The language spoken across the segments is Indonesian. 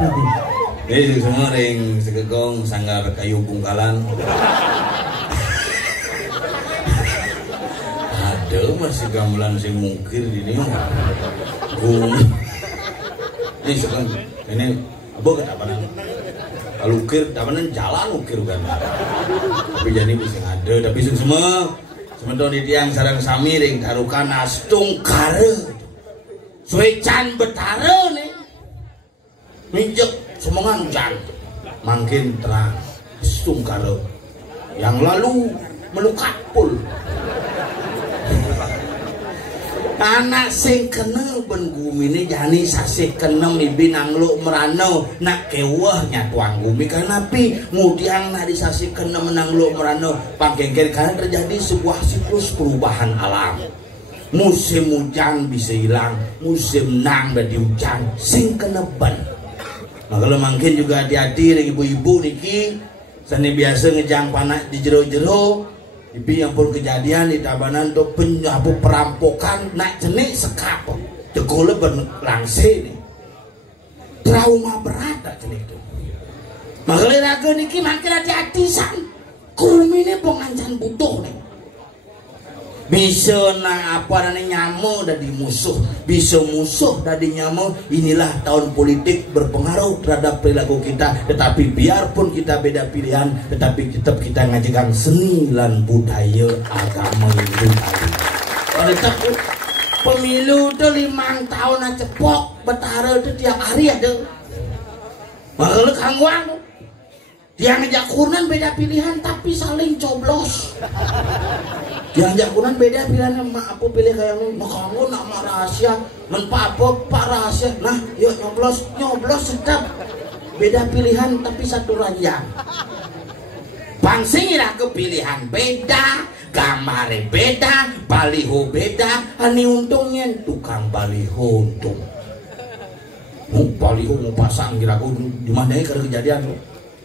Ini semua ring segegong sanggar kayu bungkalan. Ada masih gamelan sing mungkir di ini. Ini sekarang ini apa ketapanan? Kalau ukir, ketapanan jalan ukir kan. Tapi jadi bisa ada. Tapi semua sementara di tiang sarang sami ring tarukan astung kare. Suecan betara nih. Minjek semangan hujan makin terang astung kare. Yang lalu melukat pul. Anak sing kena ben gumine jani sasih kenem ibi nanglo merano nak kewah nyatuang gumi kanapi mudiang nak disasih kenem nanglo merano panggengker karena terjadi sebuah siklus perubahan alam. Musim hujan bisa hilang, musim nang dari hujan sing kena ben. Maka mungkin juga hati-hati ibu-ibu niki seni biasa ngejang panak di jero-jero. Ibi yang pun kejadian di tabanan tu penyapu perampokan nak jenik sekap jekole berlangse ni trauma berat tak jenik tu. Makanya raga niki makin hati-hati san kumi ni pengancan butuh ni. Bisa na apa dan nyamuk dari musuh, bisa musuh dari nyamuk. Inilah tahun politik berpengaruh terhadap perilaku kita. Tetapi biarpun kita beda pilihan, tetapi tetap kita ngajikan seni dan budaya agama itu tadi. Tetap pemilu itu 5 tahun aja cepok betara itu tiap hari ada. Makanya kangguan dia ngajak kunan beda pilihan tapi saling coblos. Yang jakunan beda pilihan mak apa pilih kayak ini, mak kamu nak mak rahasia, menpa apa pak rahasia, nah yuk nyoblos sedap, beda pilihan tapi satu ranjang. Pangsing ira kepilihan beda, gambarnya beda, baliho beda, ani untungnya tukang baliho untung. Baliho mau pasang kira-kira di mana ya karena kejadian tuh.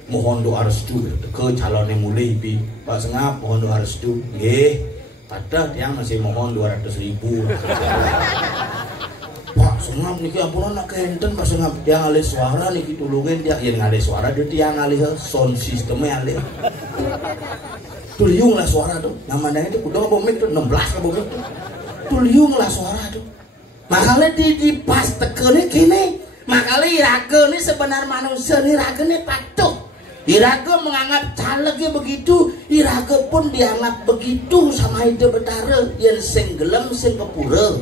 Mohon doa restu ke calon yang mulai bi Pak Sengap mohon doa restu nggih ada yang masih mohon 200.000 Pak Sengap niki ampun nak kenten Pak Sengap dia ngalih suara niki tulungin dia yang ngalih suara dia tiang ngalih sound systemnya ngalih tuliung lah suara tuh namanya itu udah bomik tuh 16 bomik tuh tuliung lah suara tuh makanya di pas tekene kini makanya iraga ini sebenarnya manusia ini iraga ini patuh. Iraga menganggap calegnya begitu, Iraga pun dianggap begitu sama ide betara yang sing gelem sing kepura.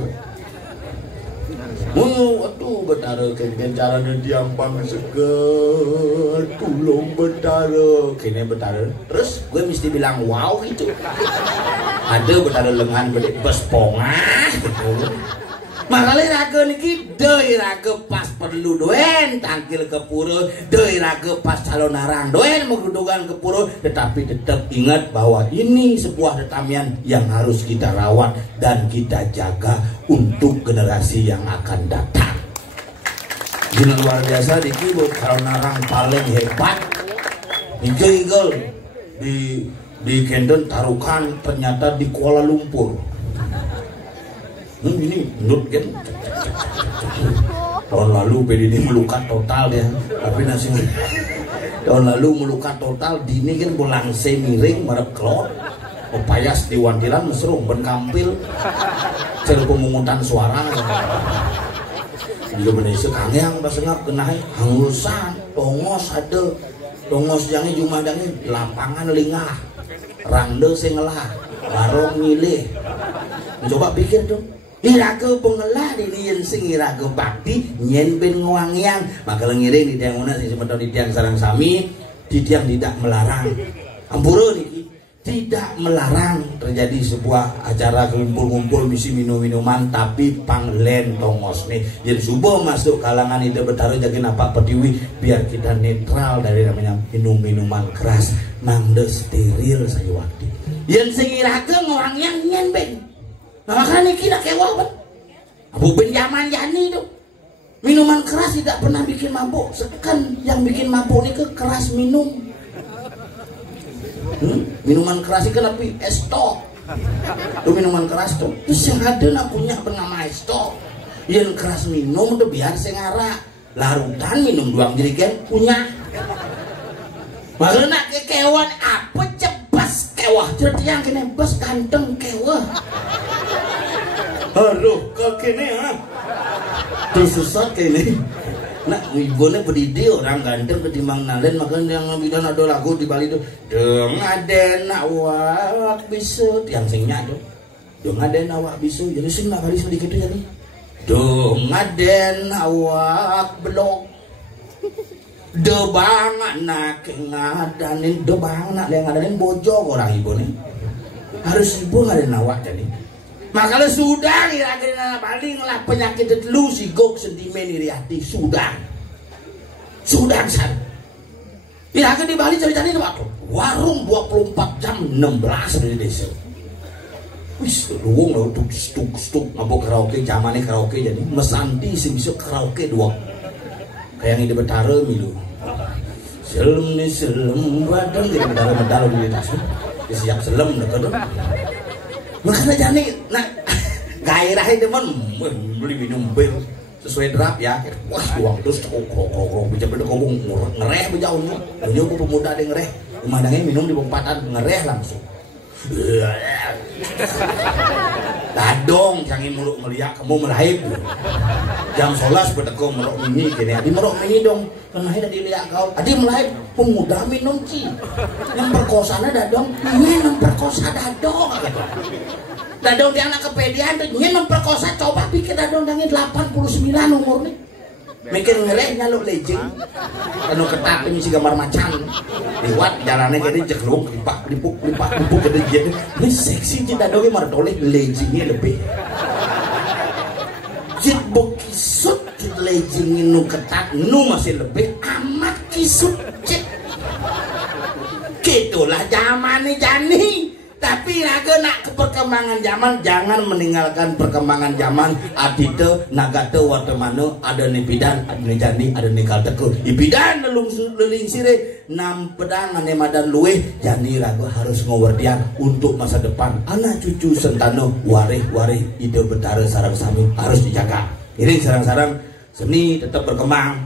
Aduh betara kene carane diampang seger, tulung betara kene betara. Terus gue mesti bilang wow gitu. Ada betara lengan beli bes pongah gitu. Makanya raga niki doi raga pas perlu doen tangkil ke pura, doi raga pas calon narang doen menggedugan ke pura, tetapi tetap ingat bahwa ini sebuah tetamian yang harus kita rawat dan kita jaga untuk generasi yang akan datang. Ini luar biasa niki calon narang paling hebat. Igel di Kendon tarukan ternyata di Kuala Lumpur. Ini menurut kan tahun lalu ini melukat total ya tapi nasi tahun lalu melukat total dini kan pulang miring merek klot upayas di wantilan mesrum ben kampil cel pemungutan suara di Indonesia kangeang basengap kenai hangusan tongos ada tongos jangan jumadangnya lapangan lingah rande sengelah warung milih mencoba pikir tuh Iraga pengelah ini yang sing iraga bakti nyen ben nguangiang maka ngiring di tiang una sing sebentar di tiang sarang sami di tiang tidak melarang ampura niki tidak melarang terjadi sebuah acara kumpul-kumpul misi minum-minuman tapi panglen tongos nih jadi subuh masuk kalangan ide betara jadi napak petiwi biar kita netral dari namanya minum-minuman keras mangde steril saya waktu yang sing iraga nguangiang nyen ben nah makanya kita kewal bet Abu Benjamin Jani itu minuman keras tidak pernah bikin mabuk sekan yang bikin mabuk ini keras minum minuman keras itu tapi esto itu minuman keras tuh terus yang ada nak punya bernama esto yang keras minum tuh biar saya ngarak larutan minum doang jerigen punya. Makanya kekewan apa cepes kewah cerdiang kene bes ganteng kewah. Aduh kok kene ha. Tersesat kene. Nah, ibunya berdidi orang ganteng ketimbang nalen, makanya yang bilang ada lagu di Bali itu dong ada awak bisu yang singnya tuh dong ada awak bisu jadi sing lah kali sedikit itu jadi dong ada awak belok debang anak ngadanin debang anak yang ngadanin bojong orang ibu nih harus ibu ngadain awak jadi makanya sudah kira-kira paling lah penyakit lu sigok sentimen iri hati sudah san ya kan di Bali cari-cari waktu warung 24 jam 16 dari desa wis luwung lo stuk ngabok karaoke zamannya karaoke jadi mesanti sing bisa karaoke dua kayak yang di Betara milu selem nih selem badan di Betara di tas siap selem dekat makanya jani nak gairahnya teman beli minum bir sesuai drap ya wah uang terus kok bisa beda ngomong ngereh bejauhnya nyoba pemuda ada ngereh pemandangannya minum di bompatan ngereh langsung dadong canggih muluk meliak kamu melahip jam 11 berteko merok mini gini adi merok mini dong karena ada dilihat kau adi melahip pemuda minum ci yang perkosanya dadong ini memperkosa dadong dadong yang anak kepedian ini memperkosa coba pikir dadong yang 89 umur nih mikir ngelek nyaluk lejeng anu ketat ini si gambar macan lewat jalannya jadi jeglung lipak lipuk jadi jadi ini seksi cinta doge martoleh lejengnya lebih jit bokisut lejengnya nu ketat nu masih lebih amat kisut cik gitulah zamannya jani tapi raga nak ke perkembangan zaman jangan meninggalkan perkembangan zaman adite nagate wartemano ada ni bidan ada ni jandi ada ni kalteke ibidan leling sire nam pedang ane madan luwe jandi raga harus ngewardian untuk masa depan anak cucu sentano warih ide Betara sarang sami harus dijaga ini sarang-sarang seni tetap berkembang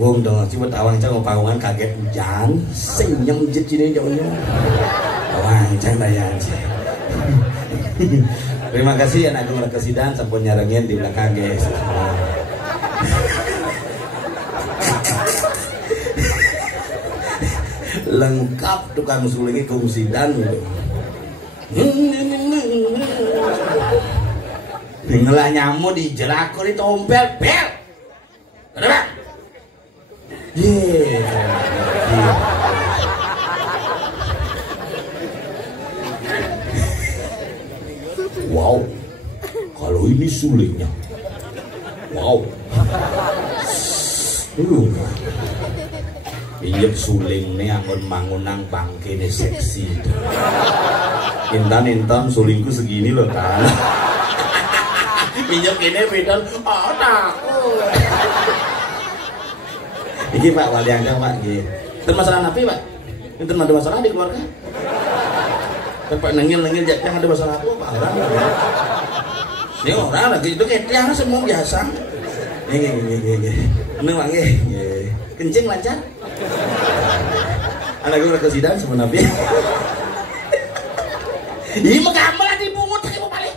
wong dong coba tawang cang pangungan kaget hujan senyum jet cini jauhnya wancang dayan. Terima kasih anak Agung Rekesidan sampun nyarengin di belakang guys. Lengkap tukang sulingi kungsidan gitu. Ngelah nyamu di jelako di tompel bel. Ada bang? Wow, kalau ini sulingnya, wow, iya suling nih anggun mangunang bangke nih seksi, intan sulingku segini loh kan, pinjam gini beda, takut. Iki Pak Waliangnya Pak, itu masalah napi Pak, itu ada masalah di keluarga. Pak nengil jangan ada masalah apa orang ini orang lagi itu kayak tiang semua biasa ini wangi kencing lancar anak gue Rekesidan sebenarnya ini menggambar di bungut lagi mau balik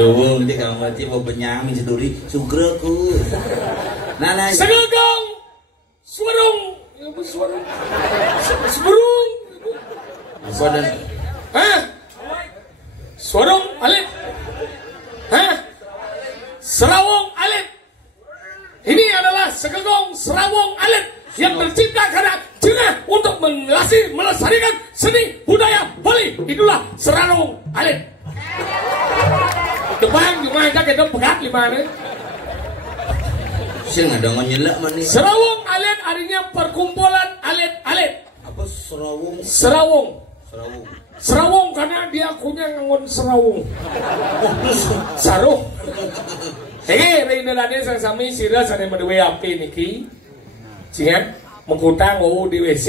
Luwung di kamar mati mau benyamin seduri sugraku. Nana Segegong suarung suarung seberung apa dan suarung alit serawong alit. Ini adalah segegong serawong alit yang tercipta karena Cina untuk melestarikan seni budaya Bali. Itulah serawong alit. Depan cuma aja kita berat lima nih. Saya nggak ada nyelak mani. Serawong alit artinya perkumpulan alit-alit. Apa serawong? Serawong. Serawong. Serawong karena dia akunya ngangon serawong. Saruh. Hei, reina lade sang sami sira sane menduwe api niki. Jingan mengkutang di WC.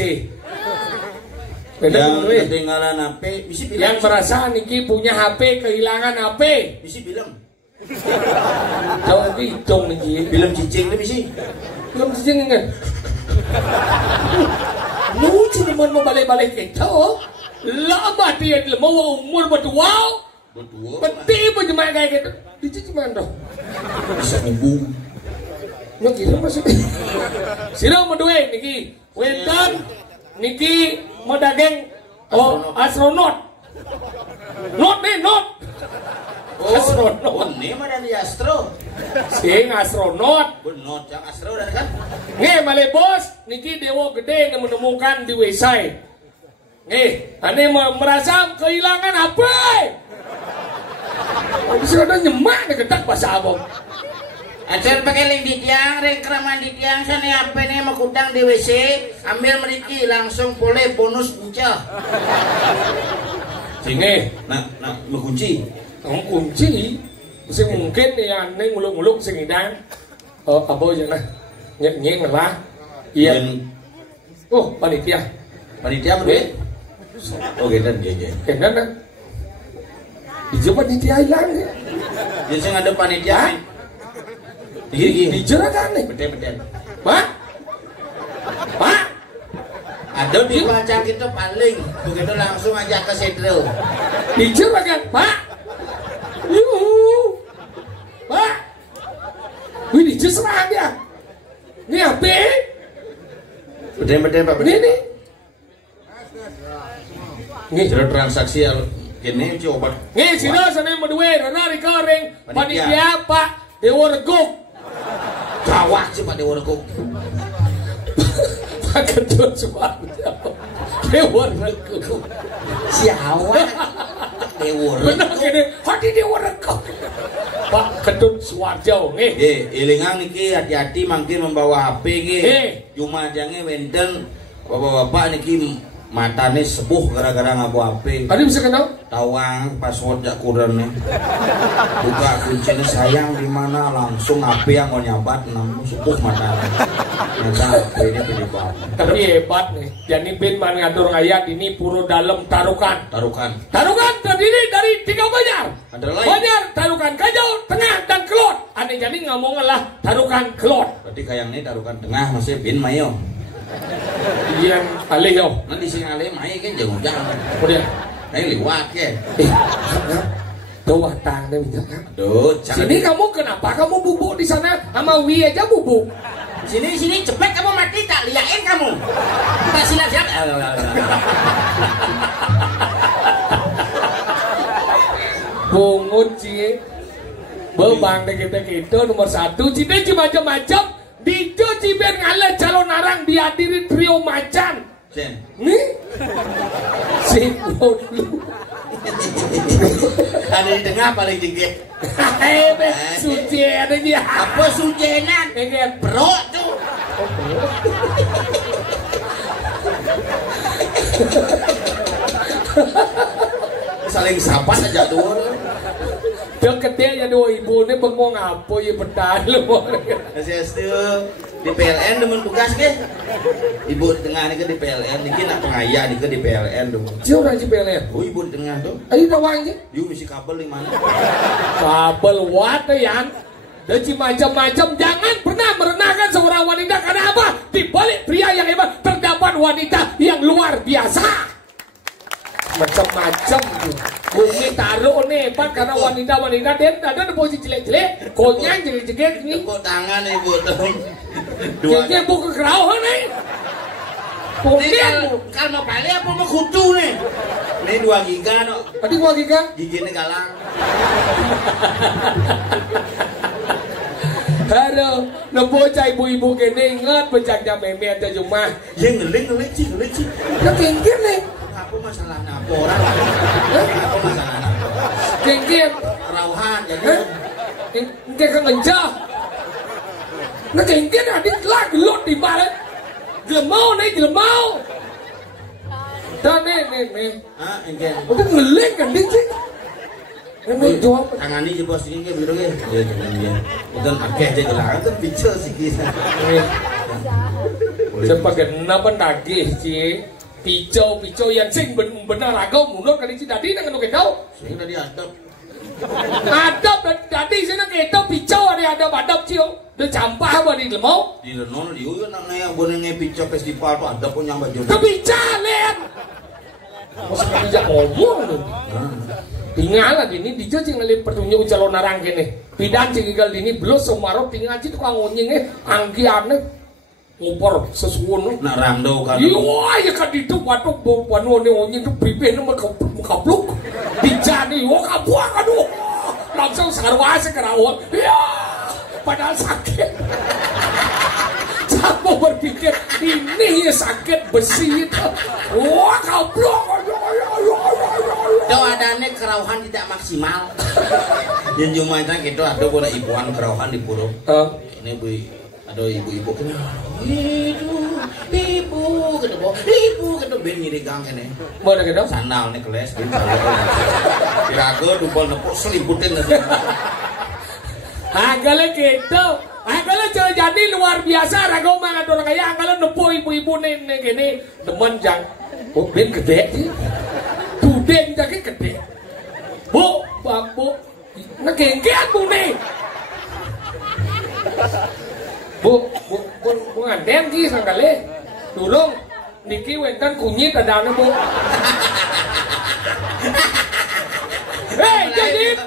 Yang ketinggalan HP, bisa bilang. Yang merasa niki punya HP kehilangan HP, bisa bilang. Tahu hitung niki. Film cicing itu bisa. Film cicing enggak. Lucu teman mau balik-balik kita. Lama dia mau umur bertua. Peti pun cuma kayak gitu. Dicuci mana? Bisa ngubung. Niki masuk. Sila medue niki. Wedan niki mau daging astronot. Not. Astronot. Ini mah dari astro. Sing astronot. Not yang astro dan kan. Nge male bos, niki dewa gede yang menemukan di website. Nge, ane merasa kehilangan apa? Bisa ada nyemak nih ketak bahasa abang. Acar pakai link di tiang, ring keraman di tiang, sana apa nih mau kudang di WC, ambil meriki langsung boleh bonus uncah. Sini, nak mengunci. Kamu kunci, mesti mungkin ya neng muluk-muluk sing idang. Apa aja nah, nyeng lah. Iya. Oh, panitia. Panitia berdua. Oh, gedan dia. Gedan kan? Dijemput panitia hilang ya. Jadi saya ada panitia. Gini. Dijerah kan nih. Betul. Pak. Ada di baca itu paling. Begitu langsung aja ke sedro. Dijerah kan, Pak. Pak. Wih, dijerah dia. Ini apa? Betul Pak. Ini. Ini jerah transaksi ini coba. Nih, sini sana berdua, rana recurring. Panitia Pak Dewa Reguk. Gawat sih Pak Dewa Reguk. Pak Ketut Suwarjo. Dewa Reguk. Siapa? Dewa Reguk. Benar gini, hati Dewa Reguk. Pak Ketut Suwarjo, nih. Ilingang niki hati-hati mungkin membawa HP nggih. Nggih. Cuma jange wenten bapak-bapak niki matane sepuh gara-gara ngaku api. Tadi bisa kenal? Tawang password jak kurang nih. Buka kuncinya sayang di mana langsung api yang mau nyabat namun sepuh matane. Nyata api ini pilih banget. Tapi hebat nih. Jadi bin man ngatur ngayat ini puro dalam tarukan. Tarukan terdiri dari 3 banyak. Banyak tarukan kajau, tengah dan kelot. Aneh jadi ngomong lah tarukan kelot. Berarti kayak ini tarukan tengah masih bin mayo. Yang alih yo. Nanti sing alih mai kan jangan. Udah. Ini liwat ya. Tuh watang deh minta. Aduh, sini kamu kenapa kamu bubuk di sana sama Wi aja bubuk. Sini cepet kamu mati tak liain kamu. Tak silat. Bungut cie. Bebang deh kita nomor 1 cine macam-macam. Dijo ciber ngalah calon narang dihadiri trio macan. Nih si lu ada di tengah paling tinggi. Suci ada dia. Apa sujenan? Pengen bro tuh. Saling sapa aja tuh. Deketnya ya dua ibu ini bengong apa ya bertahan lu. Saya di PLN demen tugas ke? Ibu di tengah ini ke di PLN, ini nak pengaya ini ke di PLN dong. Siapa di PLN? Oh ibu di tengah tuh. Ayo tawangnya. Yuk misi kabel di mana? Kabel what ya? Dan macam-macam. Jangan pernah merendahkan seorang wanita karena apa? Di balik pria yang hebat terdapat wanita yang luar biasa. Macam-macam tuh. Bumi taruh nih hebat karena wanita-wanita dan ada di posisi jelek-jelek. Konyang jelek-jelek nih. Tepuk tangan ibu tuh. Kayaknya ibu kekerauhan nih. Kalau mau balik apa mau kutu nih? Ini 2 giga no. Tadi 2 giga? Giginya galang. Aduh, bocah ibu-ibu kene ingat bencaknya meme aja cuma. Ya ngeling sih. Ya kengkir nih. Apa masalahnya apa orang? Apa masalahnya? Kengkir. Rauhan jadi. Kengkir kemencah. Nah kengkir adik lah gelot di balik. Gelemau. Dan nih. Ah, engke. Udah ngeling kan dia sih. Ini jawab. Tangan ini bos ini ke biru ke? Ya jangan dia. Udah akeh aja gelangan tuh bicara sih kita. Sebagai napan daging sih. Picau yang sing benar agau mundur kali si tadi dengan nuke kau. Sing tadi adab. Adab tadi sana kita picau ada adab cio. De campah apa di lemau? Di lenon di uyun nang yang bonenge picau festival tuh ada punya baju. Tapi calen. Masa bisa ngomong tuh. Tinggal ini dia cing ngalih pertunjuk calon narang kene. Pidan cing tinggal dini belos semarok tinggal cing tukang ngonyenge angkiane ngupor sesuwono. Nak rando kan. Iya ya kan itu waduh wanu ngonyeng itu pipe nomor kapluk. Dijani yo kabuang aduh. Langsung sarwase kerawon. Ya padahal sakit. Saya berpikir ini sakit besi itu. Wah kapluk. Adanya kerauhan tidak maksimal. Yang cuma itu ada boleh ibuan kerauhan di pulau. Ini bu, ada ibu-ibu kena. Ibu kena ben ngiri gang kene. Mana kena? Sandal nih keles. Kirago dumpol nepuk seliputin nanti. Agaknya gitu. Agaknya jadi luar biasa. Rago mangan orang kaya. Agaknya nepuk ibu-ibu nih gini. Teman jang. Oh ben gede sih. Dudeng jadi gede. Bu, ngegenggean bu nih. Bu nganten ki sangkali. Durung niki wenten kunyit adane bu. Nyip.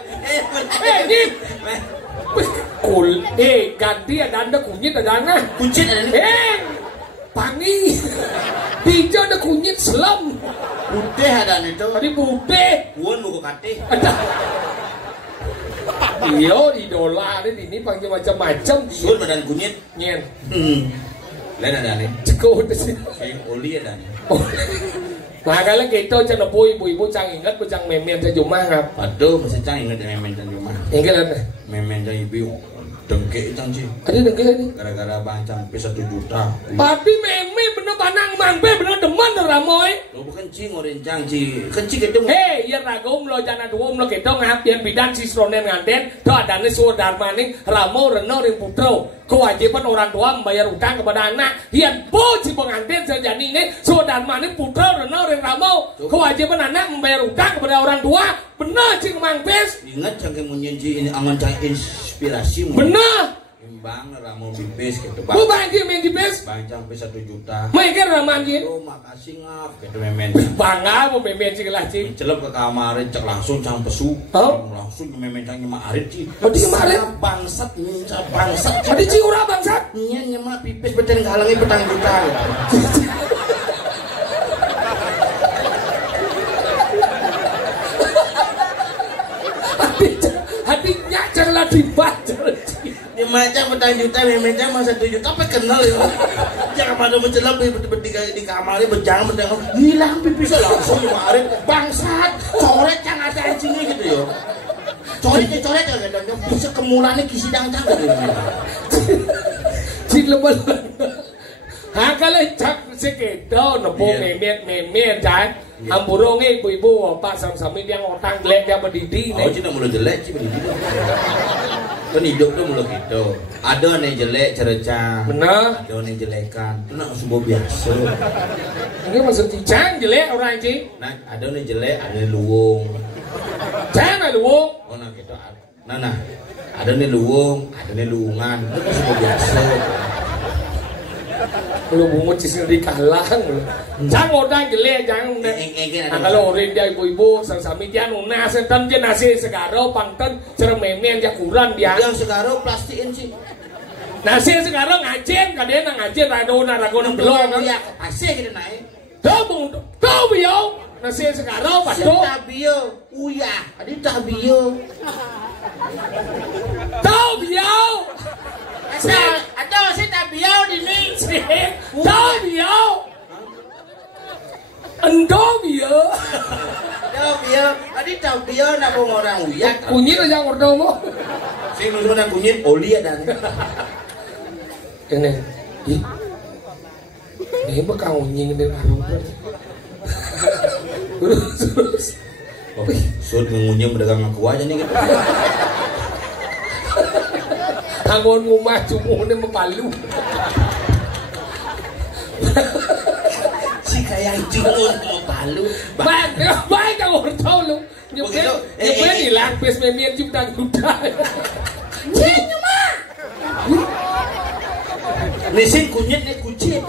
Ganti adane kunyit adane. Kuncit adane. Pangi. Bija ada kunyit selam. Budeh adane itu. Tadi budeh. Buan buku katih. Iya idola ini panggil macam-macam. Buan badan kunyit. Nyen. Lain adane. Ceko udah sih. Kayak oli adane. Nah kalau gitu cang ibu-ibu cang ingat cang memen cang rumah ngap. Aduh masih cang ingat memen cang rumah. Ingat Memen jang ibu dengke cang ci. Ada dengke ini. Gara-gara bang sampai 1 juta. Tapi meme bener panang mangpe bener demen ramoy. Lo bukan ci ngorin cang ci. Kenci ketemu. Hei, ya ragom lo jangan duom lo kita ngap yang bidan si sronen nganten. Tuh adanya suara darmaning ramo reno ring putro. Kewajiban orang tua membayar utang kepada anak. Hian po si pengantin sejadi ini suara darmaning putro reno ring ramo. Kewajiban anak membayar utang kepada orang tua. Bener cing mangpes. Ingat jangan menyanyi ini angan cang inspirasi. Bener. Imbang ramo bibis gitu bang. Bu bangki main bibis. Bang sampai 1 juta. Main ramanjin. Oh makasih ngap gitu memen. Bangga mau memen cing lah cing. Celep ke kamar cek langsung cang pesu. Oh. Langsung ke memen cang nyemak arit ci. Oh di kemarin bangsat minca bangsat. tadi ci ura bangsat. Nya nyemak pipis beten ngalangi petang juta. Hatinya janganlah dibaca. Nyemak cang petang juta memen cang mah 1 juta apa kenal ya. Jangan pada mencelap di kamar bejang bejang hilang pipisnya langsung nyemak arit bangsat. Coret cang ada anjingnya gitu ya. Coret ya kadang bisa kemulane kisi dang-dang gitu. Cing lebel. Ha kalau cak sekedo nopo memet jan. Amburongnya ibu-ibu pak sama-sama yang otang jelek dia berdiri. Oh cina mulu jelek sih berdiri. Kan hidup tuh mulu gitu. Ada nih jelek cerca. Benar. Ada nih jelekan. Itu nak sebuah biasa. Ini maksud cicang jelek orang cing. Nah ada nih jelek, ada nih luwung. Jangan luwung. Oh nah gitu. Nah ada nih luwung, ada nih luwungan. Itu kan sebuah biasa. Lu bungut cisil di kalang. Jangan orang jelek jangan. Kalau orang dia ibu-ibu sama-sama dia nuna setan dia nasi segaro pangten cerem memen dia kurang dia. Yang segaro plastikin sih. Nasi segaro ngajin kadang ngajin radona belum kan. Ya pasti gitu naik. Kau biau nasi segaro padu. Tabio, uya, adi tabio. Kau biau. Ada si tabio di ni. Kau biau. Endo biau. Tabio, adi tabio nak bong orang uya. Kunyit aja ngordong mo. Sing lu nak kunyit oli ada. Ini. Ini bakal unying dengan arum. Terus. Oh, sud ngunying berdagang aku aja nih gitu. Tangon ngumah cumuh ini mepalu. Si kayak cumuh mepalu. Baik kau tahu lu. Nyebel hilang pes memien ciptaan kuda. Nyuma. Nisin kunyit nih kucing.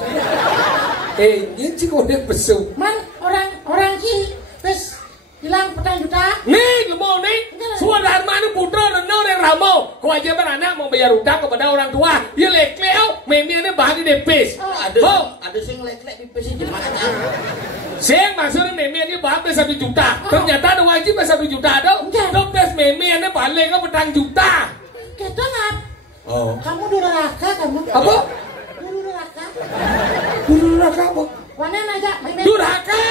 Ini sih kau dia pesu. Man orang ki pes hilang petang juta. Nih lemau nih. Suara mana putra reno yang ramau. Kewajiban anak membayar utang kepada orang tua. Ya lekleo, memiannya bahagi depes. Ada sing leklek di pes jemaah. Sing maksudnya memiannya bahagi 1 juta. Ternyata ada wajib 1 juta dong. Dopes memiannya balik ke petang juta. Kita ngap. Oh. Kamu durhaka kamu. Apa? Durhaka. Durhaka apa? Wanen aja. Durhaka.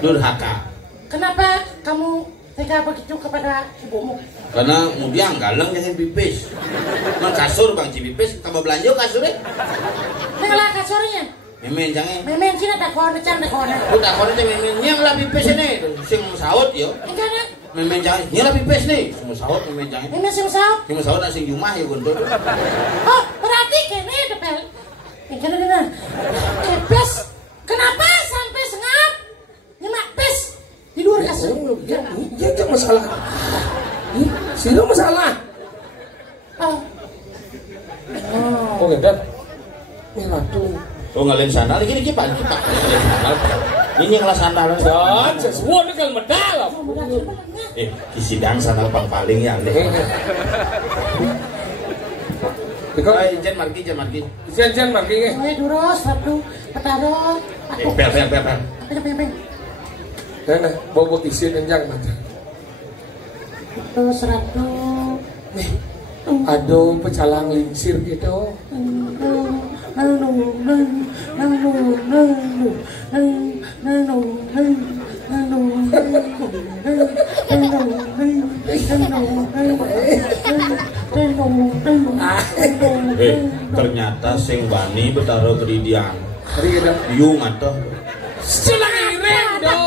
Durhaka. Kenapa kamu tega begitu kepada ibumu? Karena mudiang galeng jangan pipis. Mang kasur bang cipipis tambah belanja kasurnya. Nenglah kasurnya. Memen jangan. Memen sini tak kau necam tak kau. Udah kau nih memen yang lah pipis ini. Sing saut yo. Enggak nak. Memen jangan. Yang lah pipis nih. Sing saut memen jangan. Memen sing saut. Sing saut asing jumah ya guntur. Oh berarti kene depel. Kene. Kepes. Kenapa sampai sengap? Nyemak pes. Tidur kasur. Ya itu masalah. Sino masalah. Oh enggak. Merah tuh. Oh ngalain sandal gini Pak. Ini yang lah sandal. Dan sesuatu ni kalau medal. Kisidang sandal paling ya deh. Ay, jen marki. Jen marki ke. Duros, satu, petaro. Per. Peng. Nah, bawa isi kencang mata. Terus satu. Aduh, pecalang lingsir gitu. Ternyata sing wani betara keridian. Yung atuh. Silang ngiring do.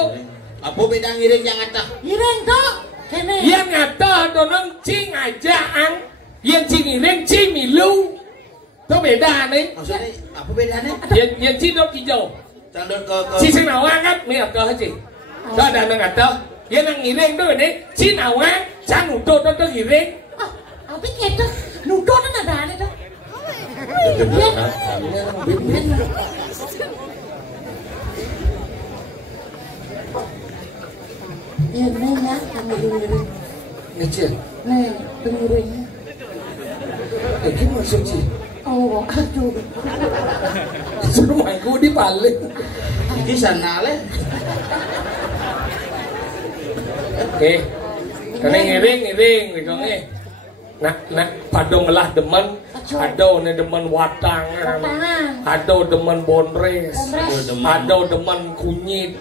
Apa beda ngiring yang atuh? Ngiring tok. Kene. Yang atuh donong cing aja ang. Yang cing ngiring cing milu. Itu beda nih. Maksudnya apa bedanya? Yang cing dot hijau. Tandor ke Si sing nawang kan mi atuh cing. Đó là nang atuh. Yang nang ngiring do ini cing nawang cang udo do ngiring. Ah, apa itu? Nudon ada itu. Ya, nih ya, kamu dengerin. Ngecil. Nih, dengerin. Gimana sih? Oh, aduh. Suruh main gue dibalik. iki sana le. Oke. Karena ngiring dikongnya. Nak pado melah demen, ado ne demen watang, ado demen bonres, ado demen kunyit.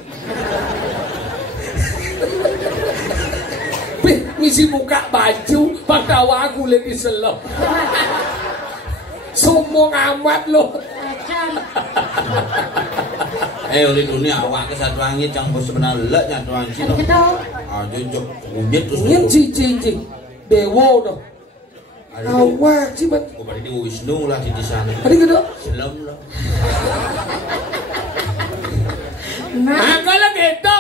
Misi buka baju, padawa aku lagi selop. Sombong amat lo. Oleh dunia awak ke satu angin cang bos sebenarnya lek nyatu angin lo. Jojok kunyit terus. Kunyit cici, dewo dong. Awak sih bat. Kau di Wisnu lah di sana. Tadi gitu. Selam lah. Nah kalau gitu,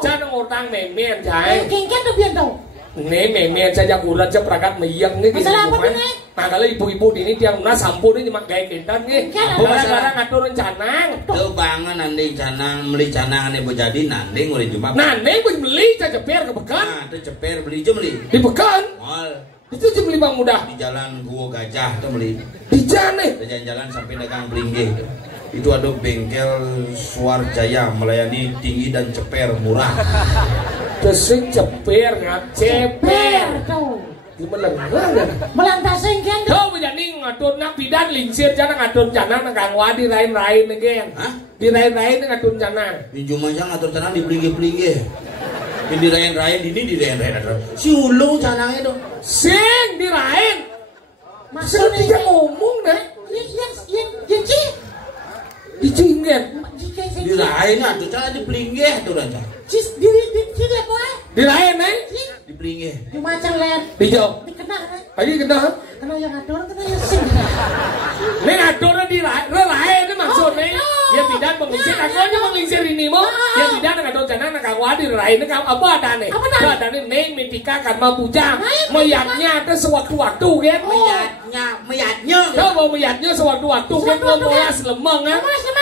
jangan ngutang memen jai. Kengken tuh biar tau. Nih memen saja kurang aja perangkat meyang nih. Masalah apa nih? Nah kalau ibu-ibu ini tiang lunas sampun ini cuma gaya kentan nih. Barang-barang ngatur rencana. Tuh bangun nanti canang beli canang ane jadi nanti nguri cuma. Nanti beli saja ceper ke Bekan. Nah, itu ceper beli aja beli. Di Bekan. Mal. Itu cuma beli bang mudah. Di jalan Gua Gajah tuh beli. Di jalan nih. Jalan-jalan sampai dagang Belinggih. Itu ada bengkel Suarjaya melayani tinggi dan ceper murah. Kesing ceper nggak ceper. Tuh. Gimana? Melantas kengken tuh. Tuh menjadi ngatur nak bidan lingsir jangan ngatur canang nak kangwa di lain-lain nih Hah? Di lain-lain ngatur canang. Di cuma aja ngatur canang di Belinggih. Ini dirain-rain ini dirain-rain. Si ulung canangnya tuh. Sing dirain. Maksudnya Dia ngomong deh. yang ci. Dicingin. Dirain tuh canang di Belinggih tuh raja. Cis diri apa? Dirain nih. Di Belinggih. Di macam len. Dijauh. Dikena kan? Ayo kena. Kena yang ngatur, kena yang sing. Ini ngaturnya dirain ini maksudnya. Ya bidan mengusir. Aku aja mengisir ini mo. Ya bidan ngatur canang nak kangwa dirain ini apa ada nih? Ada nih neng mitika karma puja. Mayatnya ada sewaktu-waktu kan? Mayatnya. Kau mau melihatnya sewaktu-waktu kan molas lemeng kan?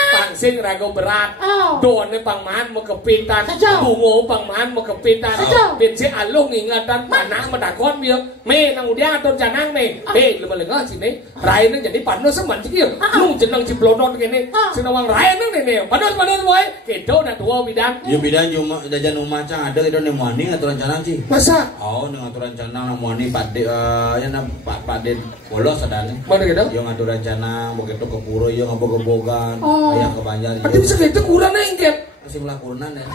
Pangsing rago berat. Doannya pangmahan mau kepitan. Bungo pangmahan mau kepitan. Bensin alung ingatan panah medakon dia. Me nang udah ngatur canang me. Lema-lema sini. Rain jadi panas seman sih dia. Lu jeneng ciblonot gini. Senawang rain nih. Panas boy. Kedo na tua bidan. Ya bidan cuma jajan rumah cang ada itu nih mani ngaturan canang sih. Masa? Oh ngaturan canang mani pade ya na pade bolos ada nih. Mana gitu? Yang ngaturan canang begitu ke puro yang ngobog-gobogan. Ayah ke Banjar. Tapi bisa gitu kurang engket. Masih melakukan ya.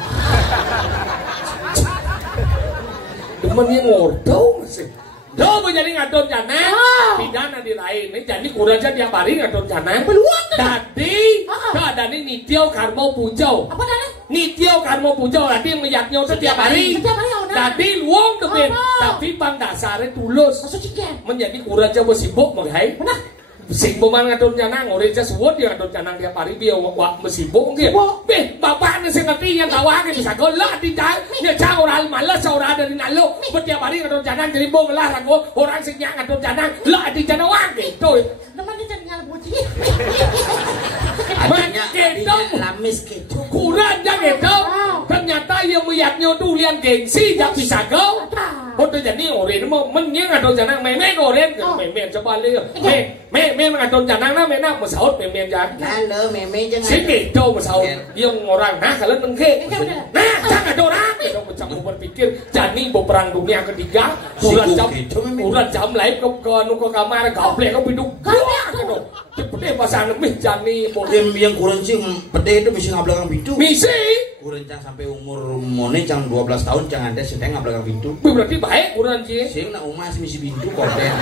Temen yang ngordau masih. Do menjadi ngatur canang. Pidana dirain ini jadi kurang aja tiap hari ngatur canang. Peluang Tadi keadaan ini nitio karmo pujau. Apa dah? Nitio karmo pujau tadi meyaknya setiap hari. Setiap hari udah. Tadi luang debin. Tapi pang dasarnya tulus. Masuk ciken. Menjadi kurang aja sibuk menghai. Benar. Sing peman ngatur canang, orang aja suwot dia ngatur canang tiap hari dia wak mesibuk dia. Beh, bapak ni sing ngerti yang tawa ke bisa golak di dah. Dia cang orang malas orang dari nalu. Setiap hari ngatur canang jadi bong lah rago. Orang sing yang ngatur canang lah di canang wak gitu. Teman dia tinggal putih. Artinya lamis gitu. Kurang aja gitu. Ternyata yang melihatnya tuh lian gengsi tak bisa go. Udah jadi orang mau menyeng ngatur canang memen orang memen coba lihat. Meme ngatur canang na mena masaut meme jangan. Halo meme jangan. Sini do masaut. Yang orang nah kalau nengke. Nah jangan orang. Itu macam berpikir jani berperang dunia ketiga. Urat jam lain ke kamar gaple ke biduk. Pede pasang lebih jani. Yang kurang sih pede itu bisa ngabelakang bidu. Misi. Urang cang sampai umur mone cang 12 tahun cang ante sing teng belakang pintu. Berarti baik urang sih. Sing nak umas misi pintu konten.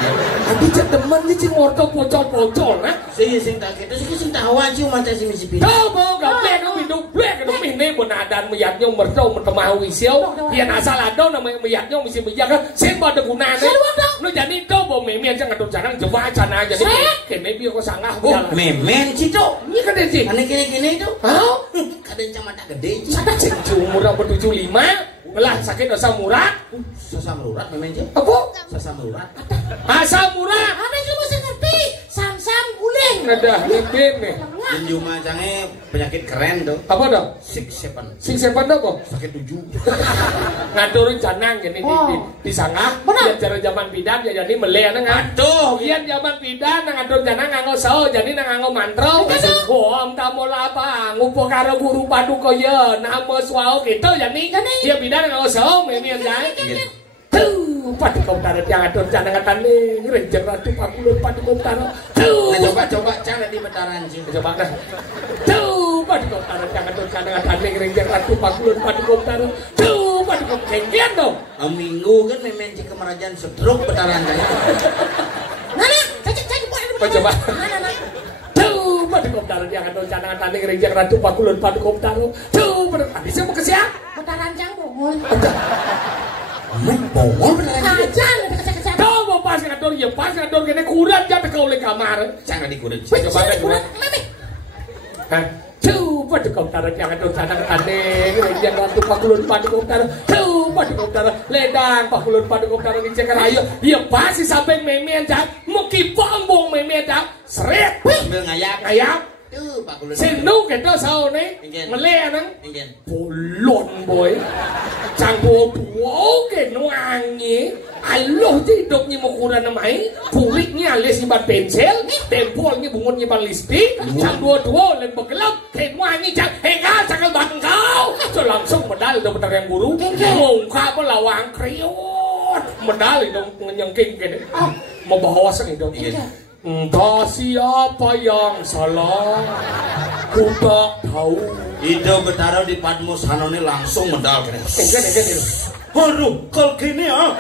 Adi cek temen nih cing wortel pocol-pocol nah. Sing tak gitu sing tahu aja umas sing misi pintu. Coba gablek no pintu blek no mine benadan meyatnya mertau mertemah wisio. Dia asal ada namanya meyatnya misi meyak sing pada gunane. Nu jadi coba memen cang atur jangan coba acana jadi. Kene biar kok sanggah. Memen citu. Ini kan sih. Ane kene-kene itu. Hah? Kadang cang mata gede. Sada cing murah ber-75 melah sakit asam murah. Sasam urat memen citu. Apa? Sasam urat. Asam murah. Ana iki mesti ngerti. Sam-sam guling. Ada libin nih. Cuma cange penyakit keren tuh. Apa dong? 6-7. Sing sepan apa? Sakit 7. Ngaturin janang gini di sanggah. Biar cara zaman bidan ya jadi meleh nang. Aduh, Biar zaman bidan nang ngatur janang nganggo sao jadi nang nganggo mantra. Oh, am tamu apa? Ngupo karo guru paduka ya nama swao gitu jadi. Dia bidan nganggo sao memian jae. Tuh, paduka utara yang ngatur janang katane renjeng ratu pakulun paduka utara. Tuh, coba cang di betaran sih. coba dah. Tuh, paduka utara yang ngatur janang katane renjeng ratu pakulun paduka utara. Tuh, paduka kengkian dong. Minggu kan memen ci kemerajaan sedruk betaran saya. Nana, cek buat. Coba. Nana. Tuh, paduka utara yang ngatur janang katane renjeng ratu pakulun paduka utara. Tuh, habis mau ke siap. Betaranjang bongol. Bongol betaran. Kajan kecek-kecek. Kau mau pas ngatur ya pas ngatur kene kurang jatuh kau le kamar. Cang di kuda. Coba kan juga. Hah? Tuh, paduka utara yang ngatur janang katane renjeng ratu pakulun paduka utara. Tuh, paduka utara ledang pakulun paduka utara di Cekarayo. Ya pasti sampai memen jak. Muki pambong memen jak. Seret. Sambil ngayak. Ayam. Tuh, Pak Kulun. Sinu kita sao ne. Ingen. Meleh nang. Ingen. Bolon boy. Canggo buo ke no angi. Aloh hidupnya mau kurang namai. Puliknya alias nyimpan pensil. Tempolnya bungut nyimpan listrik. Canggo dua len begelap. Ken wangi cang. Hengal canggal batang kau. So langsung medal dong bentar yang guru. Mungka pelawang kriot. Medal dong nyengking gini. Mau bawa seni dong. Entah siapa yang salah, ku tak tahu. Itu betara di Padmo Sanone langsung medal kena. Enggan itu. Aduh, kalau gini ah.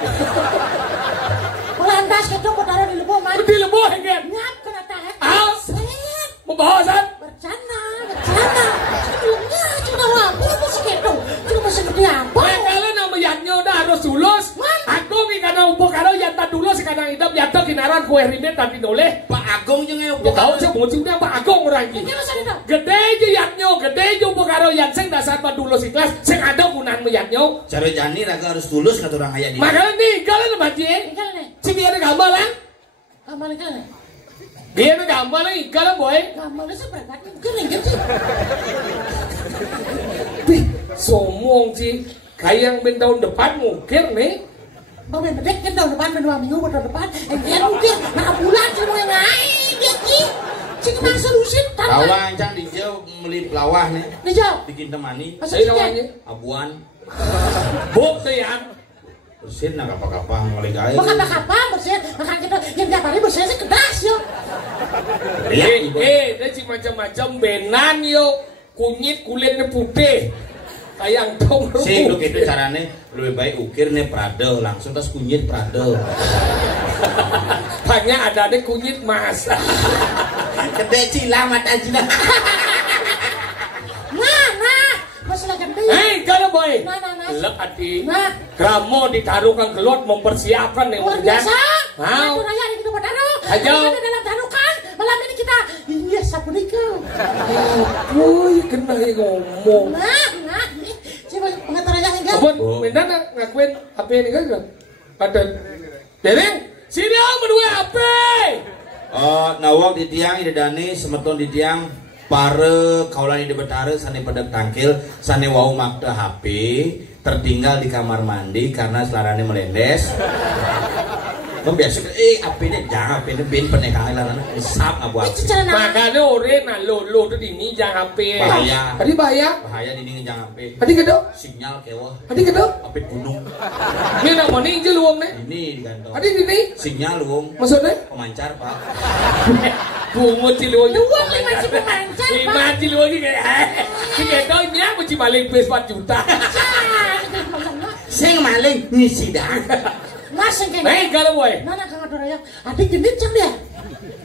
Lantas kita taruh di lebo man. Di lebo enggan. Ngap kena tahan. Ah, Seret. membahasan. Bercana. Sebelumnya sudah wabu sih gitu. Cuma masih gede apa? Kalau nama yatnya udah harus lulus. Aku karena upo karo yata dulu sekarang hidup yata kinaran kue ribet tapi noleh. Pak Agung jeung Ya tahu sih munculnya Pak Agung orang ini. Ini masih ada. Gede aja yatnya, gede aja upo karo yat sing dasar pak dulu ikhlas, sing ada gunaan yatnya. cara jani raga harus tulus kata orang ayah di. Makanya nih kalian baca, Tinggal nih. si dia ada gambar lah. Gambar tinggal nih. Dia ada gambar lah, kalian boy. Gambarnya seberapa? Mungkin ringgit sih. Bih, somong sih. Kayak yang tahun depan mungkin nih. Bang bedek kan tahun depan 2 minggu tahun depan. Dia mungkin nah bulan cuma ngai dia ki. Cing mah solusin Lawah cang di jauh meli pelawah nih. Dijawab. Bikin temani. Saya namanya Abuan. bukti ya. Bersin nak apa-apa mulai gaya. Makan apa bersih. Makan kita yang tiap hari bersih sih kedas yo. Dia sih macam-macam benan yo. Kulitnya putih. Kayak tong Sih lu gitu carane lebih baik ukir nih prado langsung tas kunyit prado. Hanya ada deh kunyit mas. Gede cilamat aja. Nah, masih lagi gede. Hei, kalau boy. Nah. Lek hati. Nah. Kramo ditaruhkan gelut mempersiapkan yang Luar biasa. Mau. Itu raya kita bertaruh. Ayo. Ada dalam taruhkan. Malam ini kita iya sapu nikah. Boy, kena yang ngomong. Nah. Coba pengantar aja enggak. Abon, minta ngakuin HP ini kan? Ada. Dereng, sini om berdua HP. Nawak di tiang ide dani semeton di tiang pare kaulan ide betare sane pedek tangkil sane wau makta HP tertinggal di kamar mandi karena selarane melendes. Biasa HP-nya jangan HP-nya bin penekalan sap ngabuat. Makanya orang lo tuh ini jangan HP. Bahaya. Tadi bahaya. Bahaya di ini jangan HP. Tadi kedok. Sinyal kewah. Tadi kedok. HP gunung. Ini nak mana ini luang nih? Ini di kantor. Tadi ini. Sinyal luang. Maksudnya? Pemancar pak. Bungut ciluan. Dua 5 cipu mancan. 5 ciluan iki kayak. Iki donya mesti maling bis 4 juta. Sing maling ngisi dah. Mas sing kene. Baik kalau boy. Nana kang adora ya. Adik genit cang dia.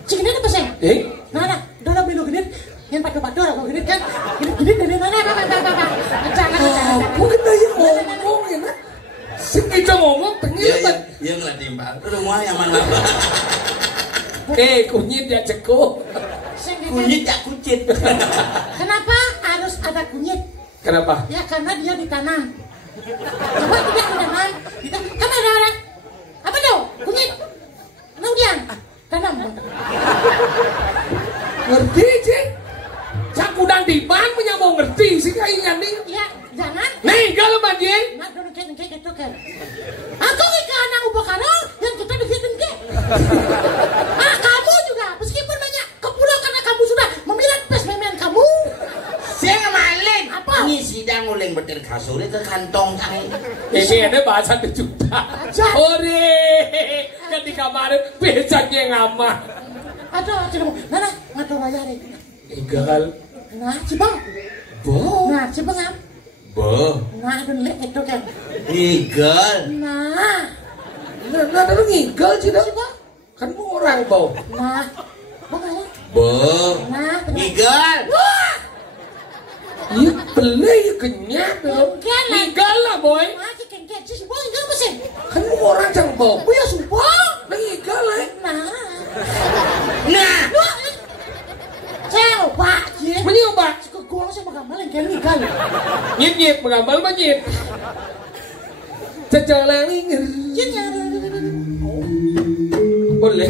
Cing genit apa sih? Nana, dora beli genit. Yang padu-padu kok genit kan. Genit dari mana? Jangan. Mungkin aja ngomong ya. Sing kita ngomong ternyata. Ya nggak timbang. Rumah yang mana? Kunyit ya ceko. Kunyit ya kucit. Kenapa harus ada kunyit? Kenapa? Ya karena dia ditanam. Coba tidak ditanam. Kan ada orang. Apa tuh? Kunyit. Kemudian tanam. Ngerti sih? Cak udang di bang punya mau ngerti sih kayaknya nih. Ya jangan. Nih kalau banjir. Nak dulu kayak gitu kan. Aku ikan anak ubakaro yang kita bikin ke. Kamu juga meskipun banyak kepulau karena kamu sudah memilat pesmemen kamu. Saya maling. Apa? Ini sidang oleng betir kasur ke kantong saya. Ini ada bahasa 1 juta. Ore, ketika kemarin becaknya ngamah. Aduh, cina nana ngatur aja deh. Egal. Nah, cibang. Bo. Nah, cibang am. Bo. Nah, dulu itu kan. Egal. Nah, Nah, lu ngigal sih dah. cibang. Kan orang bau. Nah, bagaimana? Bo. Nah, Egal. Wah, Iya beli kenyat belum. Ngigal lah boy. nah, kengket sih, boy, enggak mesin. Kan orang jangan bau. Ya sumpah. Ngigal lah. Nah, coba, ya. Mencoba. Suka gua sih makan maling kayak ngigal. Nyip mengambil menyip. Jajalan ingin. Boleh.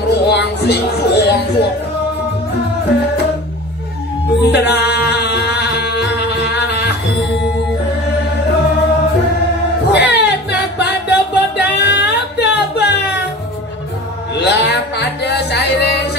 Ruang sing suang Enak pada bedap dabang. lah pada sairing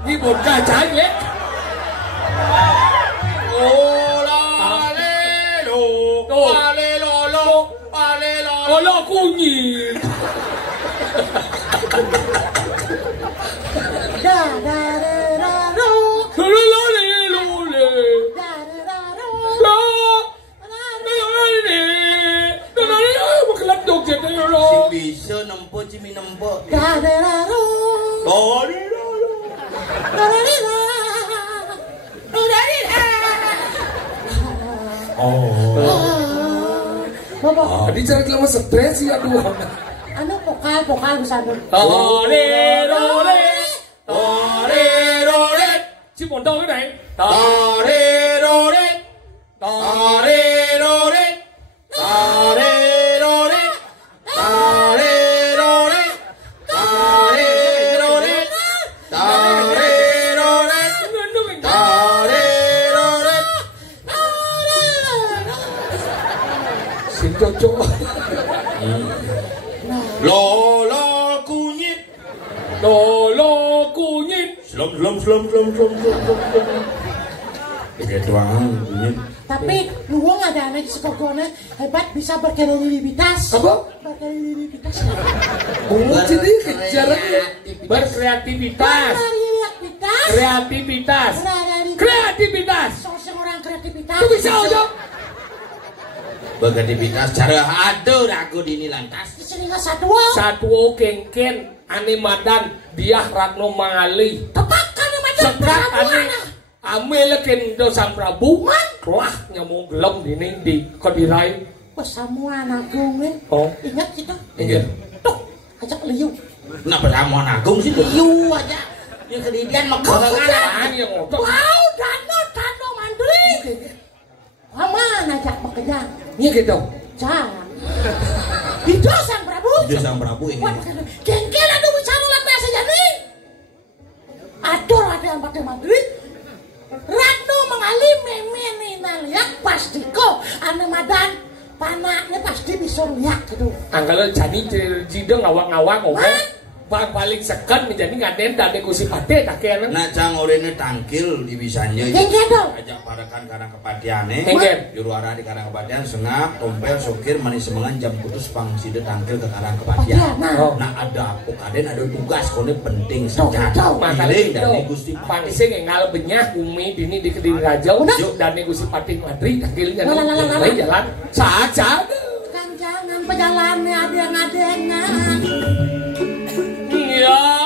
Ini bocah cahaya. Olo kunyit. Bisa nempo cimi nempo. Tadi cara kelama stres ya aduh. Ano vokal bisa dulu. Si mondong cái này. Xin cho chỗ. Lolo kunyit. Slom. Begitu kunyit. Tapi luang ada anak sekogone hebat bisa berkreativitas. Apa? Berkreativitas. Oh, jadi kejarannya berkreativitas. Kreativitas. Seorang kreativitas. Itu bisa aja. Berkreativitas cara aduh aku dini lantas. Seringa satwa. Satwa kengken ane madan biah Ratno Mangali. Tepat kan macam Sekat ane amel kendo Sang Prabu. Wah nyamuk gelem dini di kodirai. Pesamuan agung Oh. Ingat kita. Ingat. Tuh, ajak liu. Kenapa Samuan Agung sih? Liu aja. Yang kedidian makanan yang ngotot. Wow, Dano mandiri. Aman ajak bekerja. Iya gitu. Jangan. Itu Sang Prabu. Itu Sang Prabu ini. Waduh, kengkel ada bicara lantai saja nih. Aduh, ada yang pakai mandiri. Ratno Mangali memeni naliak pasti kok ane madan panaknya pasti bisa lihat gitu. Kalau jadi jideng ngawang-ngawang oke. Paling sekat menjadi ngaden tadi kusi pate tak kena. Nah cang olehnya tangkil di bisanya. Kengkel dong. Ajak parakan karang kepatiane. Kengkel. Juru arah di karang kepatian sengap, tompel, sokir, manis semangan jam putus pangside tangkil ke karang kepatian. Nah ada pokaden ada tugas kone penting saja. Masalah dan itu Gusti pangsing ngal benyah umi dini di kediri raja dan Gusti Pati Madri tangkilnya jalan saja. Kan jangan pejalannya ada yang adengan. Iya.